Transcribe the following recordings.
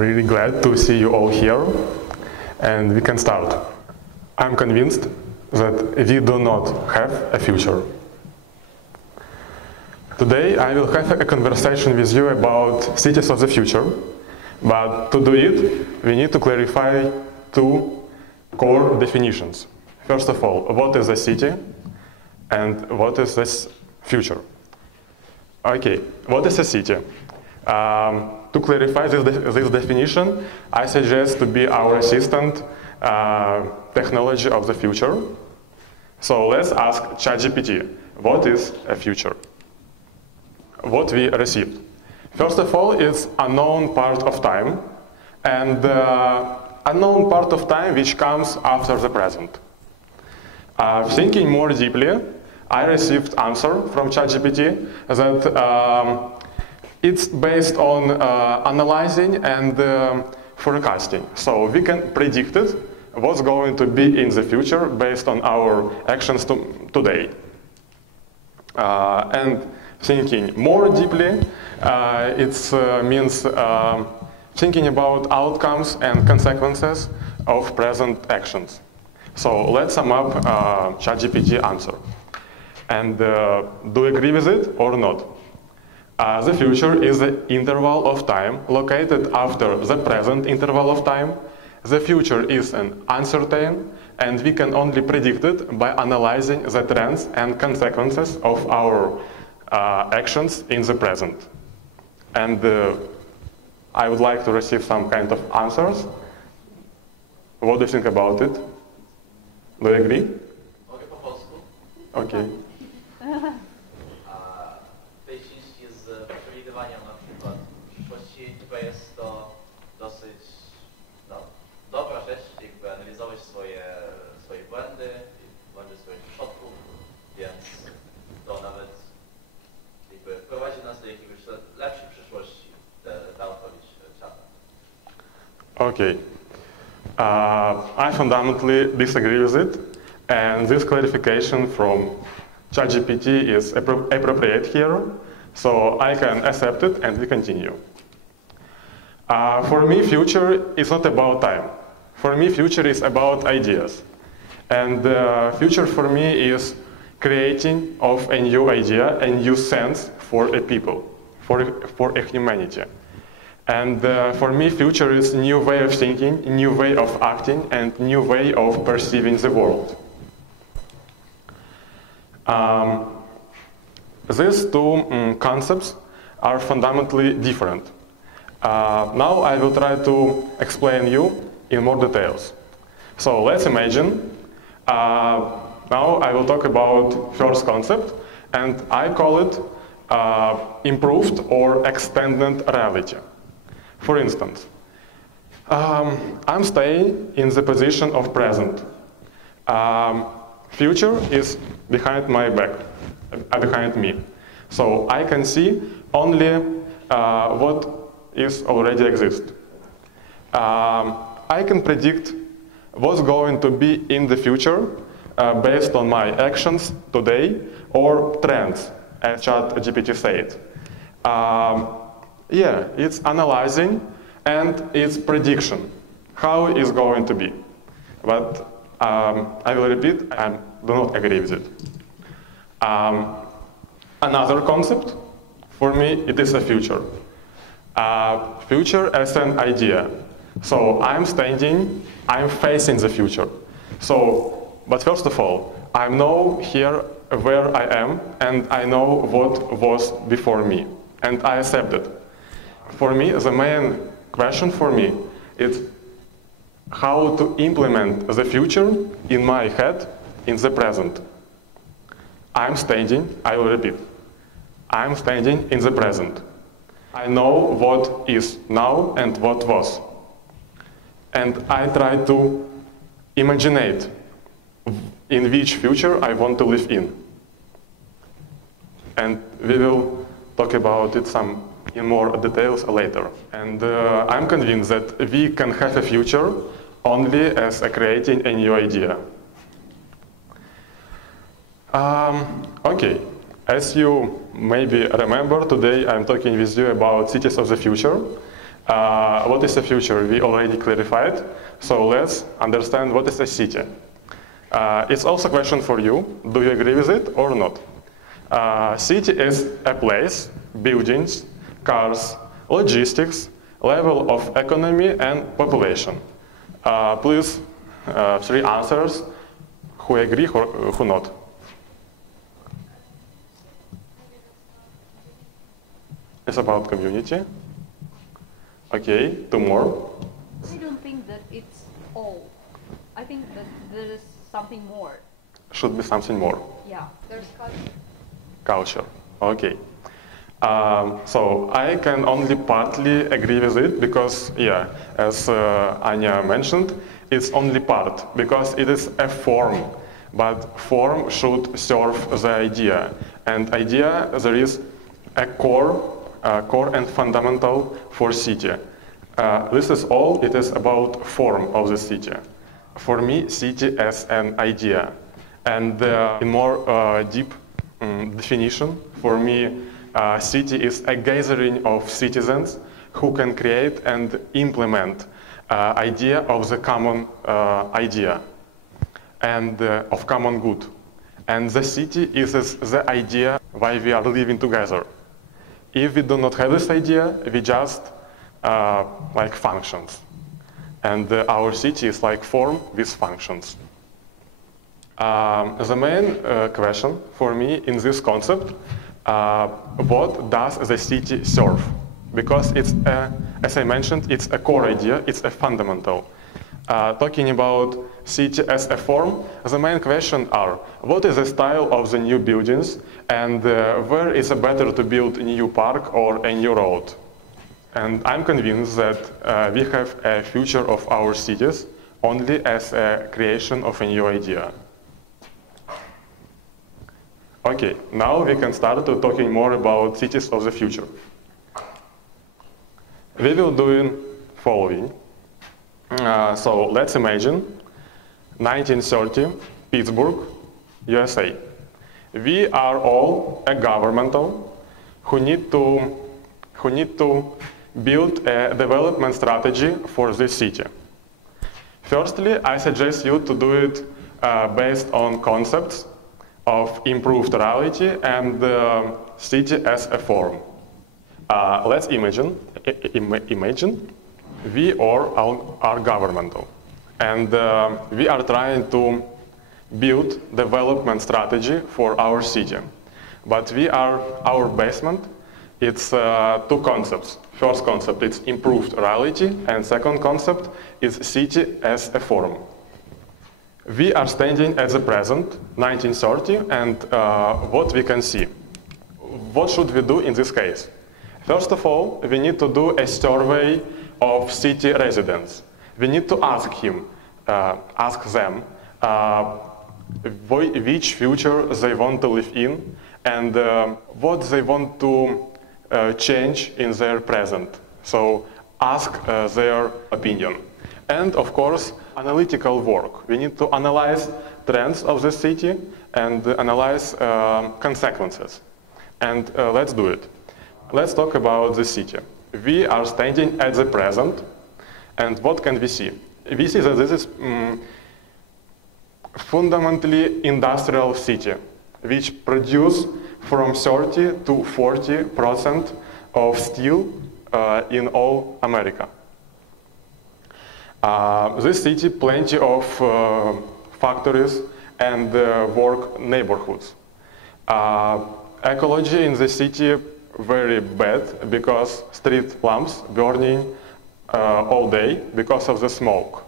really glad to see you all here, and we can start. I'm convinced that we do not have a future. Today I will have a conversation with you about cities of the future, but to do it, we need to clarify two core definitions. First of all, what is a city and what is this future? Okay, what is a city? To clarify this definition, I suggest to be our assistant technology of the future. So let's ask ChatGPT, what is a future? What we received. First of all, it's unknown part of time, and unknown part of time which comes after the present. Thinking more deeply, I received answer from ChatGPT that it's based on analyzing and forecasting. So we can predict it, what's going to be in the future based on our actions today. And thinking more deeply, it means thinking about outcomes and consequences of present actions. So let's sum up ChatGPT answer. And do you agree with it or not? The future is the interval of time located after the present interval of time. The future is an uncertain, and we can only predict it by analyzing the trends and consequences of our actions in the present. And I would like to receive some kind of answers. What do you think about it? Do you agree? Okay. Jest to dosyć dobra rzecz, jakby analizować swoje błędy swoich przodków, więc to nawet jakby prowadzi nas do jakiegoś lepszej przyszłości, ta odpowiedź czata. Okay. I fundamentally disagree with it, and this clarification from ChatGPT is appropriate here, so I can accept it and we continue. For me, future is not about time. For me, future is about ideas. And future for me is creating of a new idea, a new sense for a people, for a humanity. And for me, future is new way of thinking, new way of acting, and new way of perceiving the world. These two concepts are fundamentally different. Now I will try to explain you in more details. So let's imagine, now I will talk about first concept, and I call it improved or extended reality. For instance, I'm staying in the position of present. Future is behind my back, behind me. So I can see only what is already exist. I can predict what's going to be in the future based on my actions today or trends, as ChatGPT said. Yeah, it's analyzing and it's prediction, how it's going to be. But I will repeat, I do not agree with it. Another concept, for me, it is a future. Future as an idea. So I'm standing, I'm facing the future. So, but first of all, I know here where I am, and I know what was before me, and I accept it. For me, the main question for me is how to implement the future in my head in the present. I'm standing, I will repeat, I'm standing in the present. I know what is now and what was. And I try to imagine in which future I want to live in. And we will talk about it in more details later. And I'm convinced that we can have a future only as creating a new idea. Okay, as you maybe remember, today I'm talking with you about cities of the future. What is the future? We already clarified. So let's understand what is a city. It's also a question for you. Do you agree with it or not? City is a place, buildings, cars, logistics, level of economy and population. Please, 3 answers. Who agree, who not? It's about community. Okay, 2 more. I don't think that it's all. I think that there is something more. Should be something more. Yeah, there's culture. Culture. Okay. So I can only partly agree with it because, yeah, as Anya mentioned, it's only part because it is a form, but form should serve the idea. And idea, there is a core and fundamental for city. This is all it is about form of the city. For me, city as an idea. And in more deep definition, for me, city is a gathering of citizens who can create and implement idea of the common idea and of common good. And the city is the idea why we are living together. If we do not have this idea, we just like functions. And our city is like form with functions. The main question for me in this concept, what does the city serve? Because it's, as I mentioned, it's a core idea, it's a fundamental. Talking about city as a form, the main question are, what is the style of the new buildings and where is it better to build a new park or a new road? And I'm convinced that we have a future of our cities only as a creation of a new idea. Okay, now we can start to talking more about cities of the future. We will do following. So let's imagine 1930, Pittsburgh, USA. We are all a governmental who need to build a development strategy for this city. Firstly, I suggest you to do it based on concepts of improved reality and city as a form. Let's imagine we are governmental and we are trying to build development strategy for our city. But our basement, it's 2 concepts. First concept is improved reality and second concept is city as a form. We are standing at the present, 1930, and what we can see. What should we do in this case? First of all, we need to do a survey of city residents. We need to ask them which future they want to live in and what they want to change in their present. So ask their opinion. And of course, analytical work. We need to analyze trends of the city and analyze consequences. And let's do it. Let's talk about the city. We are standing at the present, and what can we see? We see that this is fundamentally industrial city, which produce from 30 to 40% of steel in all America. This city, plenty of factories and work neighborhoods. Ecology in the city very bad because street lamps burning all day because of the smoke.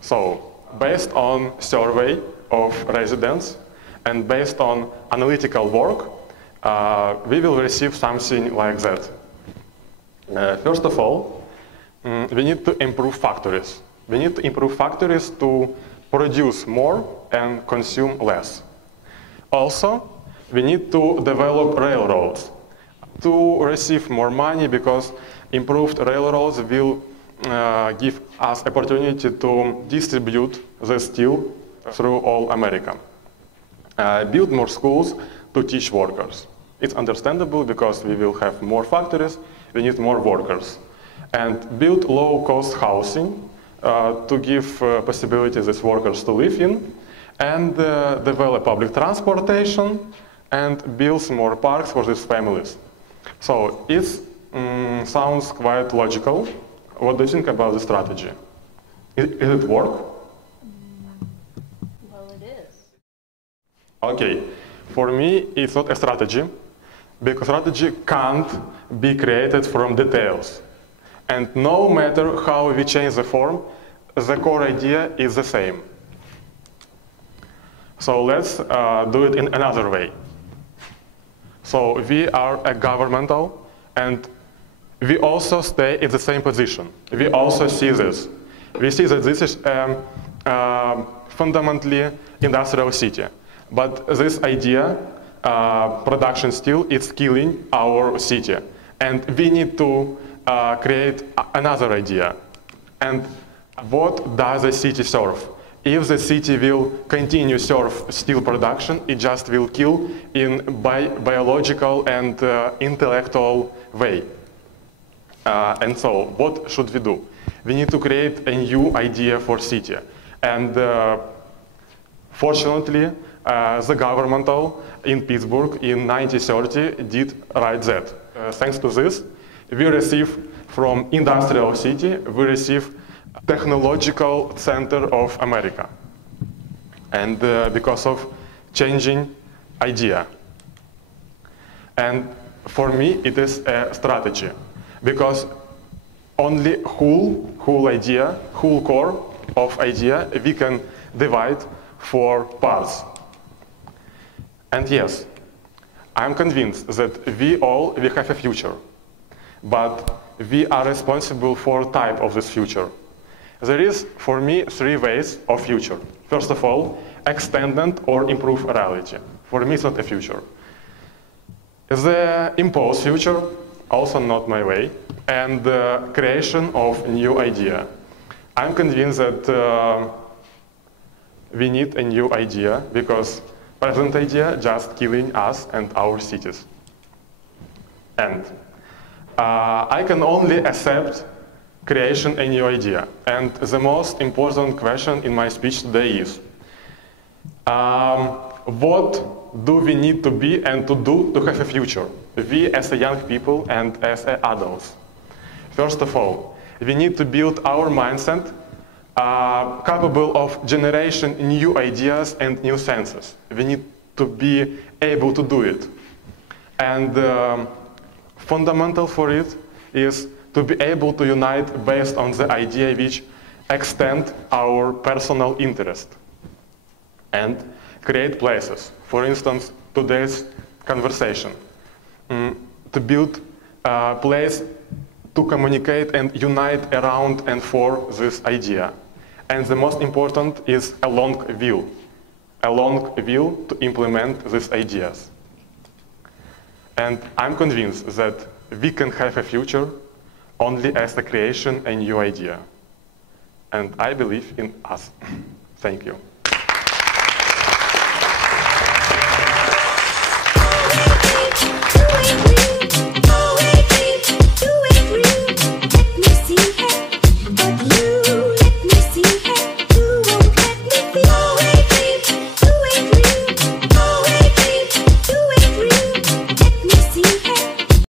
So, based on survey of residents and based on analytical work, we will receive something like that. First of all, we need to improve factories. We need to improve factories to produce more and consume less. Also, we need to develop railroads to receive more money because improved railroads will give us opportunity to distribute the steel through all America. Build more schools to teach workers. It's understandable because we will have more factories, we need more workers. and build low-cost housing to give possibilities these workers to live in, and develop public transportation and build more parks for these families. So it sounds quite logical. What do you think about the strategy? Is it work? Well, it is. Okay, for me it's not a strategy, because strategy can't be created from details. And no matter how we change the form, the core idea is the same. So let's do it in another way. So we are a governmental, and we also stay in the same position. We also see this. We see that this is fundamentally industrial city. But this idea, production steel, is killing our city. And we need to create another idea. And what does the city serve? If the city will continue serve steel production, it just will kill in biological and intellectual way. And so, what should we do? We need to create a new idea for city. And fortunately, the governmental in Pittsburgh in 1930 did right that. Thanks to this, we receive from industrial city, we receive technological center of America. And because of changing idea. And for me, it is a strategy. Because only whole idea, whole core of idea, we can divide for parts. And yes, I'm convinced that we have a future, but we are responsible for type of this future. There is, for me, 3 ways of future. First of all, extended or improved reality. For me, it's not a future. The imposed future, also not my way, and the creation of new idea. I'm convinced that we need a new idea, because present idea just killing us and our cities. And I can only accept creation a new idea. And the most important question in my speech today is, what do we need to be and to do to have a future? We as a young people and as adults. First of all, we need to build our mindset capable of generation new ideas and new senses. We need to be able to do it. And fundamental for it is to be able to unite based on the idea which extend our personal interest and create places. For instance, today's conversation. To build a place to communicate and unite around and for this idea. And the most important is a long view to implement these ideas. And I'm convinced that we can have a future only as the creation a new idea. And I believe in us. Thank you.